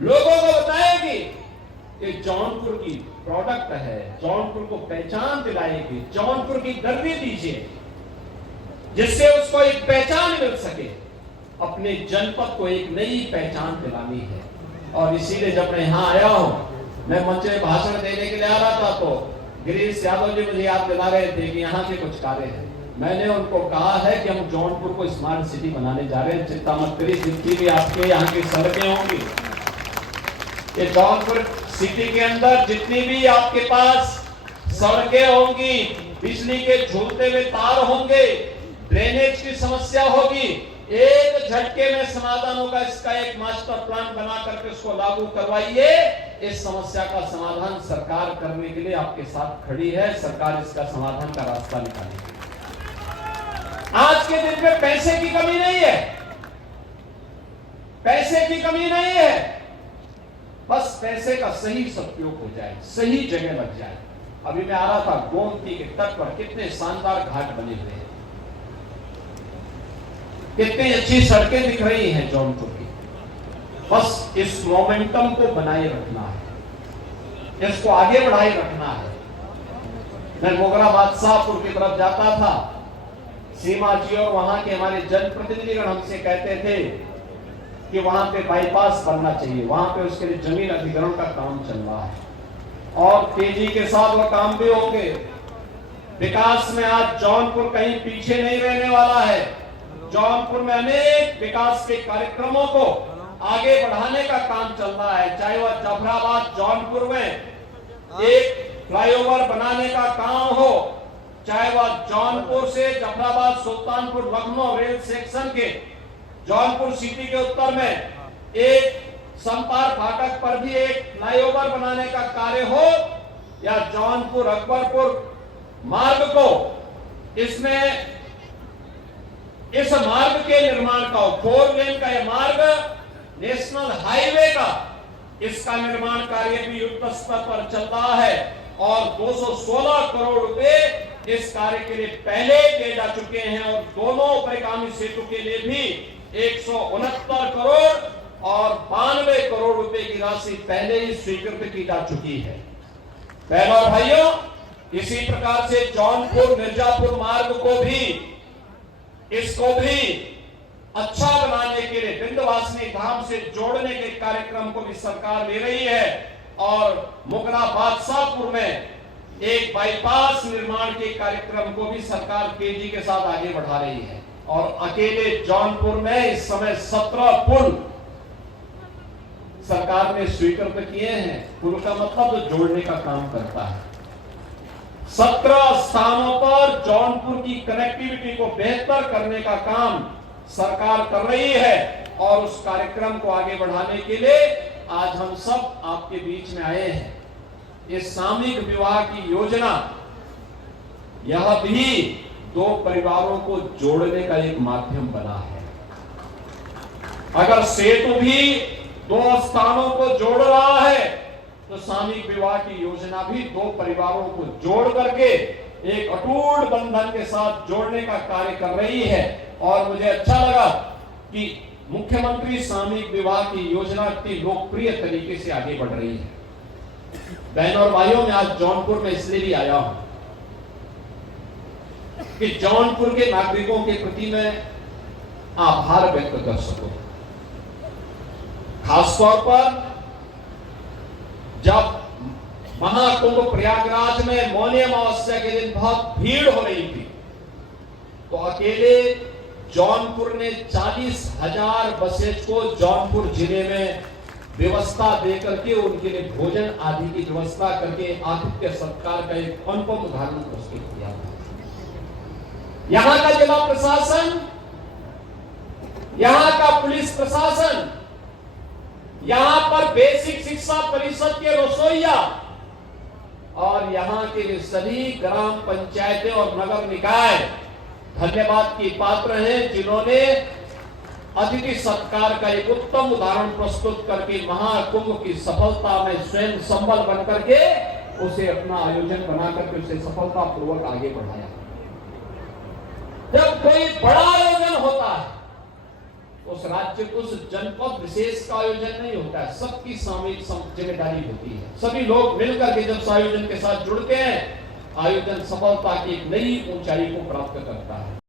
लोगों को बताएगी कि जौनपुर की प्रोडक्ट है, जौनपुर को पहचान दिलाएगी, जौनपुर की गर्दी दीजिए, जिससे उसको एक पहचान मिल सके। अपने जनपद को एक नई पहचान दिलानी है। और इसीलिए जब मैं यहां आया हूं, मैं मंच में भाषण देने के लिए आ रहा था, तो गिरीश यादव जी मुझे याद दिला रहे थे कि यहाँ के कुछ कार्य हैं। मैंने उनको कहा है कि हम जौनपुर को स्मार्ट सिटी बनाने जा रहे हैं। चिंता मत करिए, जितनी भी आपके यहाँ की सड़कें होंगी, ये जौनपुर सिटी के अंदर जितनी भी आपके पास सड़कें होंगी, बिजली के झूलते हुए तार होंगे, ड्रेनेज की समस्या होगी, एक झटके में समाधान होगा। इसका एक मास्टर प्लान बना करके उसको लागू करवाइए। इस समस्या का समाधान सरकार करने के लिए आपके साथ खड़ी है। सरकार इसका समाधान का रास्ता निकालेगी। आज के दिन में पैसे की कमी नहीं है, पैसे की कमी नहीं है, बस पैसे का सही सदुपयोग हो जाए, सही जगह लग जाए। अभी मैं आ रहा था, गोमती के तट पर कितने शानदार घाट बने हुए हैं, कितनी अच्छी सड़कें दिख रही हैं जौनपुर की। बस इस मोमेंटम को बनाए रखना है, इसको आगे बढ़ाए रखना है। मैं मोगरा बादशाहपुर की तरफ जाता था, सीमा जी और वहां के हमारे जनप्रतिनिधिगण हमसे कहते थे कि वहां पे बाईपास बनना चाहिए, वहां पे उसके लिए जमीन अधिग्रहण का काम चल रहा है और तेजी के साथ वो काम भी होंगे। विकास में आज जौनपुर कहीं पीछे नहीं रहने वाला है। जौनपुर में अनेक विकास के कार्यक्रमों को आगे बढ़ाने का काम चल रहा है। चाहे वह जाफराबाद जौनपुर में एक फ्लाईओवर बनाने का काम हो, चाहे वह जौनपुर से जाफराबाद सुल्तानपुर लखनऊ रेल सेक्शन के जौनपुर सिटी के उत्तर में एक संपार फाटक पर भी एक फ्लाईओवर बनाने का कार्य हो, या जौनपुर अकबरपुर मार्ग को इसमें इस मार्ग के निर्माण का, 4 लेन का यह मार्ग नेशनल हाईवे का, इसका निर्माण कार्य भी युद्ध स्तर पर चल रहा है और 216 करोड़ रुपए इस कार्य के लिए पहले दिए जा चुके हैं और दोनों परिगामी सेतु के लिए भी 169 करोड़ और 92 करोड़ रुपए की राशि पहले ही स्वीकृत की जा चुकी है। बहनों और भाइयों, इसी प्रकार से जौनपुर मिर्जापुर मार्ग को भी, इसको भी अच्छा बनाने के लिए विंध्यवासिनी धाम से जोड़ने के कार्यक्रम को भी सरकार ले रही है और मोगरा बादशाहपुर में एक बाईपास निर्माण के कार्यक्रम को भी सरकार तेजी के साथ आगे बढ़ा रही है। और अकेले जौनपुर में इस समय 17 पुल सरकार ने स्वीकृत किए हैं। पुल का मतलब जो जोड़ने का काम करता है। 17 स्थानों पर जौनपुर की कनेक्टिविटी को बेहतर करने का काम सरकार कर रही है और उस कार्यक्रम को आगे बढ़ाने के लिए आज हम सब आपके बीच में आए हैं। इस सामूहिक विवाह की योजना, यह भी 2 परिवारों को जोड़ने का एक माध्यम बना है। अगर सेतु भी 2 स्थानों को जोड़ रहा है तो सामूहिक विवाह की योजना भी 2 परिवारों को जोड़ करके एक अटूट बंधन के साथ जोड़ने का कार्य कर रही है। और मुझे अच्छा लगा कि मुख्यमंत्री सामूहिक विवाह की योजना इतनी लोकप्रिय तरीके से आगे बढ़ रही है। बहनों और भाइयों, मैं आज जौनपुर में इसलिए भी आया हूं कि जौनपुर के नागरिकों के प्रति मैं आभार व्यक्त कर सकूं। खासतौर पर जब महाकुंभ प्रयागराज में मौनी अमावस्या के दिन बहुत भीड़ हो रही थी, तो अकेले जौनपुर ने 40,000 बसेज को जौनपुर जिले में व्यवस्था देकर के उनके लिए भोजन आदि की व्यवस्था करके आतिथ्य सत्कार का एक अनुपम उदाहरण प्रस्तुत किया। यहां का जिला प्रशासन, यहां का पुलिस प्रशासन, यहां पर बेसिक शिक्षा परिषद के रसोइया और यहां के सभी ग्राम पंचायतें और नगर निकाय धन्यवाद की पात्र हैं, जिन्होंने अतिथि सत्कार का एक उत्तम उदाहरण प्रस्तुत करके महाकुंभ की सफलता में स्वयं संबल बनकर के उसे अपना आयोजन बना करके उसे सफलतापूर्वक आगे बढ़ाया। जब कोई बड़ा आयोजन होता है उस राज्य, उस जनपद विशेष का आयोजन नहीं होता है, सबकी सामूहिक जिम्मेदारी होती है। सभी लोग मिलकर के जब आयोजन के साथ जुड़ते हैं, आयोजन सफलता की एक नई ऊंचाई को प्राप्त करता है।